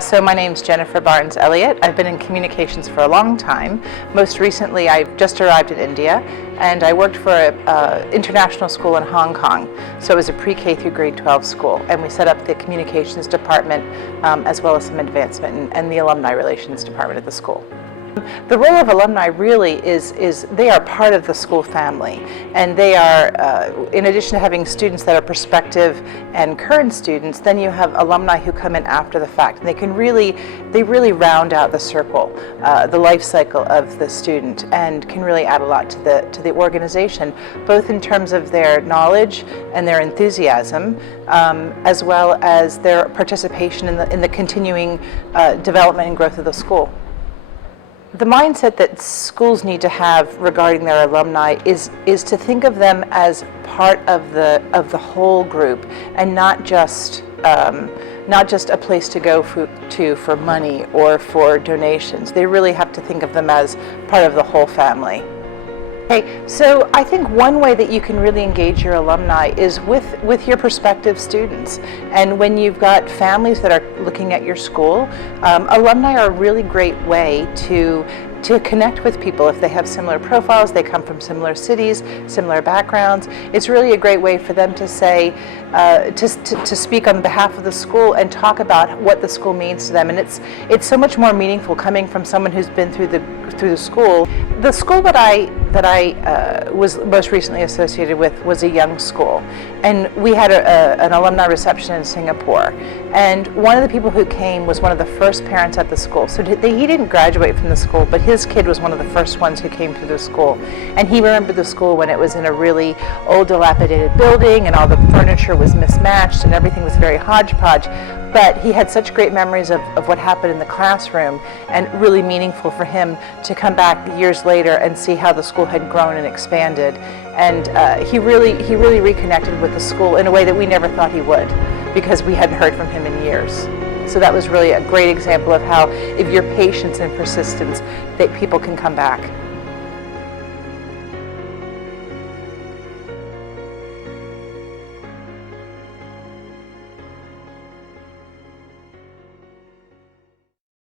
So my name's Jennifer Barnes Elliott. I've been in communications for a long time. Most recently, I've just arrived in India, and I worked for an international school in Hong Kong. So it was a pre-K through grade 12 school, and we set up the communications department as well as some advancement and the alumni relations department at the school. The role of alumni really is they are part of the school family, and they are, in addition to having students that are prospective and current students, then you have alumni who come in after the fact, and they really round out the circle, the life cycle of the student, and can really add a lot to the organization, both in terms of their knowledge and their enthusiasm, as well as their participation in the continuing development and growth of the school. The mindset that schools need to have regarding their alumni is to think of them as part of the whole group, and not just a place to go for money or for donations. They really have to think of them as part of the whole family. Okay, so I think one way that you can really engage your alumni is with your prospective students. And when you've got families that are looking at your school, alumni are a really great way to connect with people. If they have similar profiles, they come from similar cities, similar backgrounds, it's really a great way for them to say, to speak on behalf of the school and talk about what the school means to them. And it's so much more meaningful coming from someone who's been through the school. The school that I was most recently associated with was a young school, and we had an alumni reception in Singapore, and one of the people who came was one of the first parents at the school. So he didn't graduate from the school, but his kid was one of the first ones who came through the school, and he remembered the school when it was in a really old, dilapidated building, and all the furniture was mismatched and everything was very hodgepodge. But he had such great memories of what happened in the classroom, and really meaningful for him to come back years later and see how the school had grown and expanded. And he really reconnected with the school in a way that we never thought he would, because we hadn't heard from him in years. So that was really a great example of how, if you're patient and persistence, that people can come back.